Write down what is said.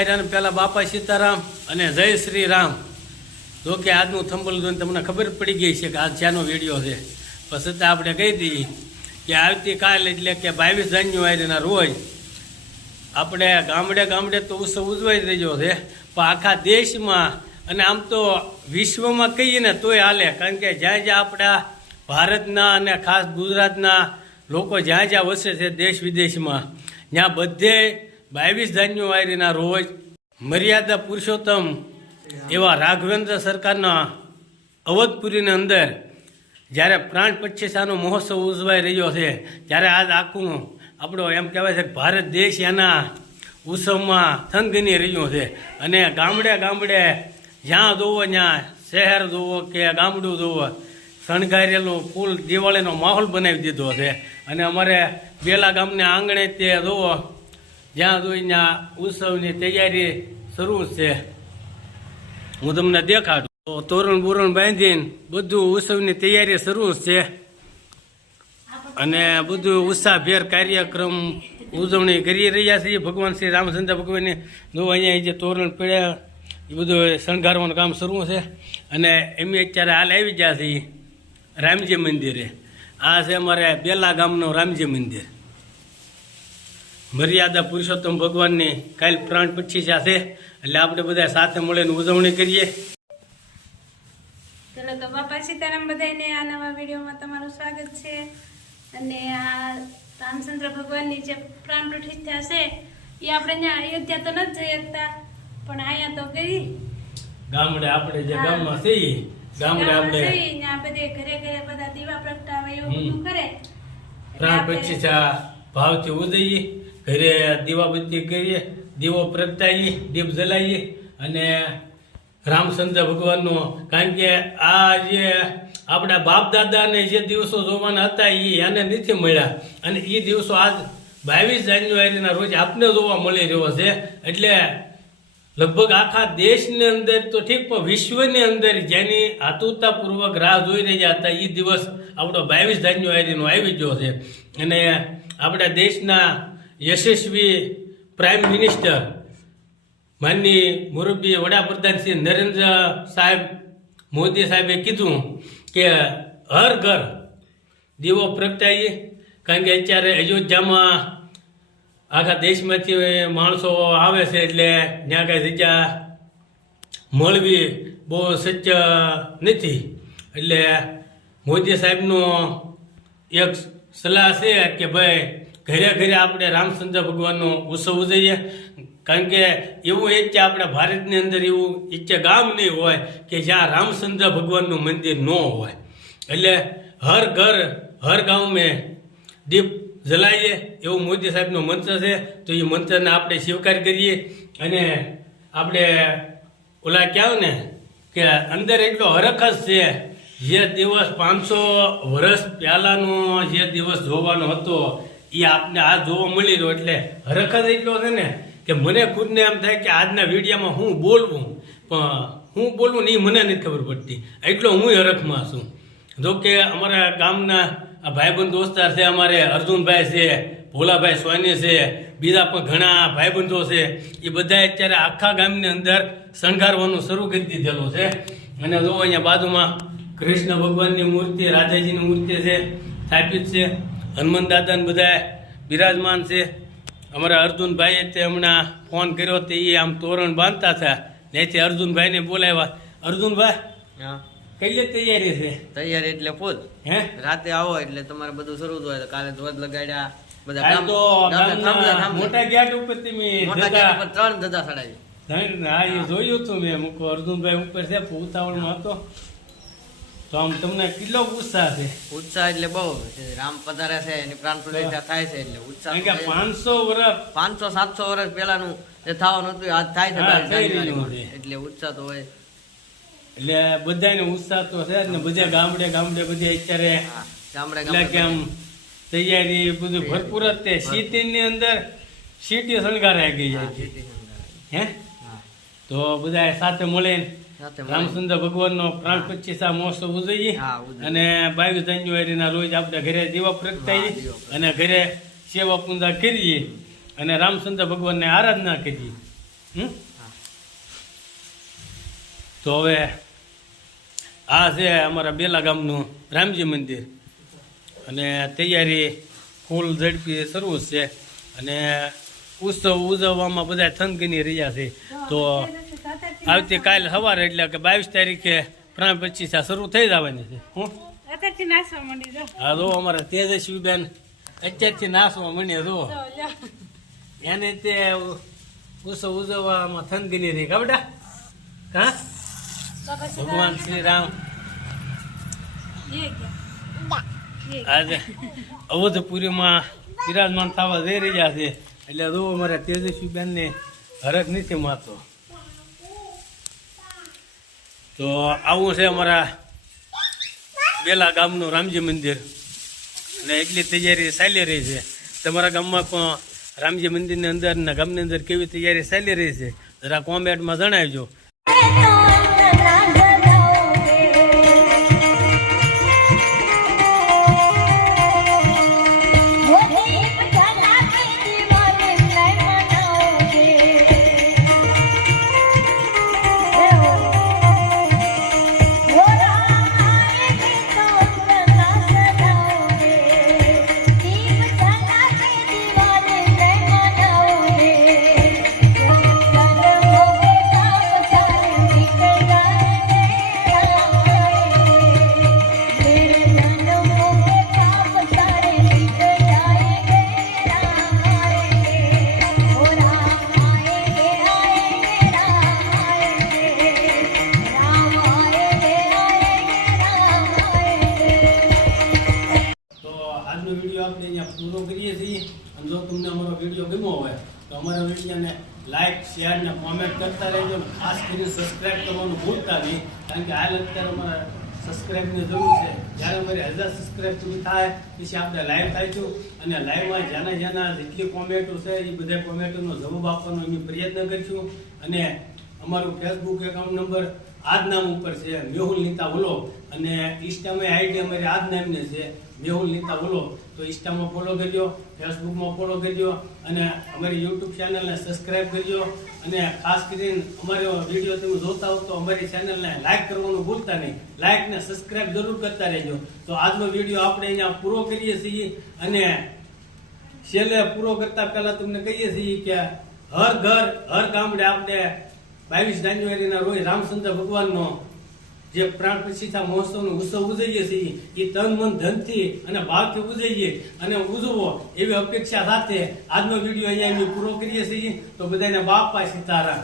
ડાયરાને પહેલા બાપા સીતારામ અને જય શ્રી રામ જો કે આજનું થંબલ જોઈને તમને ખબર પડી ગઈ છે કે આજ જ્યાંનો વીડિયો છે. પછી તો આપણે કહી દઈએ કે આવતીકાલ એટલે કે બાવીસ જાન્યુઆરીના રોજ આપણે ગામડે ગામડે તો ઉત્સવ ઉજવાઈ રહ્યો છે. પણ આખા દેશમાં અને આમ તો વિશ્વમાં કહીએ ને તોય હાલે. કારણ કે જ્યાં જ્યાં આપણા ભારતના અને ખાસ ગુજરાતના લોકો જ્યાં જ્યાં વસે છે દેશ વિદેશમાં, ત્યાં બધે બાવીસ જાન્યુઆરીના રોજ મર્યાદા પુરુષોત્તમ એવા રાઘવેન્દ્ર સરકારના અવધપુરીની અંદર જ્યારે પ્રાણ પચીસાનો મહોત્સવ ઉજવાઈ રહ્યો છે, ત્યારે આજ આખું આપણો એમ કહેવાય છે કે ભારત દેશ એના ઉત્સવમાં થનગની રહ્યો છે. અને ગામડે ગામડે જ્યાં જોવો ત્યાં શહેર જોવો કે ગામડું જોવો, શણગારેલું ફૂલ દિવાળીનો માહોલ બનાવી દીધો છે. અને અમારે બેલા ગામને આંગણે તે જોવો જ્યાં જોઈને ઉત્સવની તૈયારી શરૂ છે. હું તમને દેખાડું. તોરણ બોરણ બાંધીને બધું ઉત્સવની તૈયારી શરૂ છે. અને બધું ઉત્સાહભેર કાર્યક્રમ ઉજવણી કરી રહ્યા છીએ. ભગવાન શ્રી રામચંદ્ર ભગવાનની જો અહીંયા જે તોરણ પીડ્યા, એ બધું શણગારવાનું કામ શરૂ છે. અને એમ અત્યારે હાલ આવી ગયા છે ઈ રામજી મંદિરે. આ છે અમારે બેલા ગામનું રામજી મંદિર. મર્યાદા પુરુષોત્તમ ભગવાનની કાલ પ્રાણ પક્ષી સાથે. એટલે આપણે બધા સાથે મળીને ઉજવણી કરીએ. ચલો તો બાપા સીતારામ બધાને આ નવા વિડીયોમાં તમારું સ્વાગત છે. અને આ રામચંદ્ર ભગવાનની જે પ્રાણ પ્રતિષ્ઠા છે એ આપણે અહીંયા અયોધ્યા તો નથી જઈ શકતા પણ અહીંયા તો કરી ગામડે આપણે જે ગામમાં છીએ ગામડે આપણે બધે ઘરે ઘરે બધા દીવા પ્રગટાવે એવું બધું કરે. પ્રાણ પક્ષી ભાવથી ઉજવીએ ઘરે દીવાબત્તી કરીએ, દીવો પ્રગટાવીએ, દીપ જલાવીએ અને રામચંદ્ર ભગવાનનો, કારણ કે આ જે આપણા બાપ દાદાને જે દિવસો જોવાના હતા એ એને નથી મળ્યા. અને એ દિવસો આજ બાવીસ જાન્યુઆરીના રોજ આપને જોવા મળી રહ્યો છે. એટલે લગભગ આખા દેશની અંદર તો ઠીક, પણ વિશ્વની અંદર જેની આતુરતાપૂર્વક રાહ જોઈ રહ્યા હતા એ દિવસ આપણો બાવીસ જાન્યુઆરીનો આવી ગયો છે. અને આપણા દેશના યશસ્વી પ્રાઇમ મિનિસ્ટર માનની મુરબ્બી વડાપ્રધાન શ્રી નરેન્દ્ર સાહેબ મોદી સાહેબે કીધું કે હર ઘર દીવો પ્રગટાવીએ કારણ કે અત્યારે અયોધ્યામાં આખા દેશમાંથી માણસો આવે છે એટલે ત્યાં કાંઈ જગ્યા મળવી બહુ સજ્જ નથી. એટલે મોદી સાહેબનો એક સલાહ છે કે ભાઈ ઘરે ઘરે આપણે રામચંદ્ર ભગવાનનો ઉત્સવ ઉજવીએ. કારણ કે એવું એક કે આપણા ભારતની અંદર એવું એક ગામ નહીં હોય કે જ્યાં રામચંદ્ર ભગવાનનું મંદિર ન હોય. એટલે હર ઘર, હર ગામ મેં દીપ જલાઈએ એવું મોદી સાહેબનો મંત્ર છે. તો એ મંત્રને આપણે સ્વીકાર કરીએ અને આપણે ઓલા કહેવાય ને કે અંદર એટલો હરખ છે જે દિવસ પાંચસો વર્ષ પહેલાનો જે દિવસ જોવાનો હતો, એ આપને આ જોવા મળી રહ્યો. એટલે હરખદ એટલો છે ને કે મને ખુદને એમ થાય કે આજના વિડીયામાં હું બોલવું, પણ હું બોલવું ને એ મને નથી ખબર પડતી. એટલો હું હરખમાં છું. જો કે અમારા ગામના ભાઈબંધ દોસ્તાર છે અમારે, અર્જુનભાઈ છે, ભોલાભાઈ સોની છે, બીજા પણ ઘણા ભાઈબંધો છે, એ બધા અત્યારે આખા ગામની અંદર શણગારવાનું શરૂ કરી દીધેલું છે. અને જો અહીંયા બાજુમાં કૃષ્ણ ભગવાનની મૂર્તિ રાધાજીની મૂર્તિ છે સ્થાપિત છે. હનુમાન દાદાને બધા બિરાજમાન છે. અમારા અર્જુનભાઈએ તે હમણાં ફોન કર્યો તે એ આમ તોરણ બાંધતા હતા. ત્યાંથી અર્જુનભાઈને બોલાવ્યા. અર્જુનભાઈ હા. કઈ તૈયારી છે? તૈયારી એટલે ફૂલ. હે? રાતે આવો એટલે તમારે બધું શરૂ જ કાલે ધ્વજ લગાડ્યા બધા. મોટા ગેટ ઉપર તમે મોટા ગેટ પર ત્રણ ધજા ચડાવી. હા એ જોયું હતું મેં. મૂકો અર્જુનભાઈ ઉપર છે ઉતાવળમાં હતો. તો આમ તમને કેટલો ઉત્સાહ છે? ઉત્સાહ એટલે બહુ રામ પધારે છે એની પ્રાણ પ્રતિષ્ઠા થાય છે એટલે ઉત્સાહ કે પાંચસો વર્ષ પાંચસો સાતસો વર્ષ પહેલાનું જે થવાનું હતું આજ થાય છે હા, બાવીસ થઈ રહ્યું જાન્યુઆરીમાં. છે. એટલે ઉત્સાહ તો હોય. એટલે બધાને ઉત્સાહ તો છે ને બધા ગામડે ગામડે બધે અત્યારે ગામડે કે આમ તૈયારી બધું ભરપૂર જ તે સિટીની અંદર સિટી શણગારાઈ ગઈ છે. હે તો બધા સાથે મળીને. રામચંદ્ર ભગવાનનો પ્રાણ પચીસા મહોત્સવ ઉજવીએ. અને બાવીસ જાન્યુઆરીના રોજ આપણે ઘરે દીવા પ્રગટાવીએ અને ઘરે સેવા પૂજા કરીએ. અને રામચંદ્ર ભગવાનને આરાધના કરીએ. તો હવે આ છે અમારા બેલા ગામનું રામજી મંદિર. અને તૈયારી ફૂલ ઝડપી શરૂ છે. અને ઉત્સવ ઉજવવામાં બધા થનગની રહ્યા છે. તો આવતીકાલ સવારે એટલે કે બાવીસ તારીખે પ્રાણ આ શરૂ થઈ જવાની છે. હું? હા જો અમારા તેજસ્વી બેન અત્યારથી નાસવા મને જો. એને તે ઉત્સવ ઉજવવામાં થનગની રહી બેટા? હા? ભગવાન શ્રી રામ. આજે અવધપુરીમાં બિરાજમાન થવા જઈ રહ્યા છે. એટલે જો અમારા તેજસ્વી બેનને હરક નથી માતો તો આવું છે અમારા બેલા ગામનું રામજી મંદિર. અને એટલી તૈયારી ચાલી રહી છે. તમારા ગામમાં પણ રામજી મંદિરની અંદર ગામની અંદર કેવી તૈયારી ચાલી રહી છે? જરા કોમેન્ટમાં જણાવજો. ગમ્યો હોય તો અમારા વિડીયોને લાઈક શેર ને કોમેન્ટ કરતા રહેજો ખાસ કરીને સબસ્ક્રાઇબ કરવાનું ભૂલતા નહીં, કારણ કે હાલ અત્યારે અમારા સબસ્ક્રાઇબની જરૂર છે. જ્યારે અમારી હજાર સબસ્ક્રાઇબ પૂરી થાય, પછી આપણે લાઈવ થાઈશું અને લાઈવમાં જેના જેના જેટલી કોમેન્ટો છે, એ બધા કોમેન્ટોનો જવાબ આપવાનો અમે પ્રયત્ન કરીશું. અને અમારું ફેસબુક એકાઉન્ટ નંબર આ જ નામ ઉપર છે, મેહુલ નીતા બોલો. અને ઇન્સ્ટામાં આઈડી અમારી આજ નામને છે, મેહુલ નીતા બોલો. તો ઇન્સ્ટામાં ફોલો કરજો, ફેસબુકમાં ફોલો કરજો, અને અમારી યુટ્યુબ ચેનલને સબસ્ક્રાઇબ કરજો. અને ખાસ કરીને અમારો વીડિયો તમે જોતા હો તો અમારી ચેનલને લાઈક કરવાનું ભૂલતા નહીં. લાઈક ને સબસ્ક્રાઇબ જરૂર કરતા રહેજો. તો આજનો વીડિયો આપણે અહીંયા પૂરો કરીએ છીએ. અને છેલ્લે પૂરો કરતા પહેલા તમને કહીએ છીએ કે હર ઘર, હર ગામડે આપણે બાવીસ જાન્યુઆરીના રોજ રામચંદ્ર ભગવાનનો જે પ્રાણ પ્રતિષ્ઠા મહોત્સવનો ઉત્સવ ઉજવીએ છીએ એ તન, મન, ધનથી અને ભાવથી ઉજવીએ અને ઉજવો એવી અપેક્ષા સાથે આજનો વીડિયો અહીંયા પૂરો કરીએ છીએ. તો બધાને બાપા સીતારામ.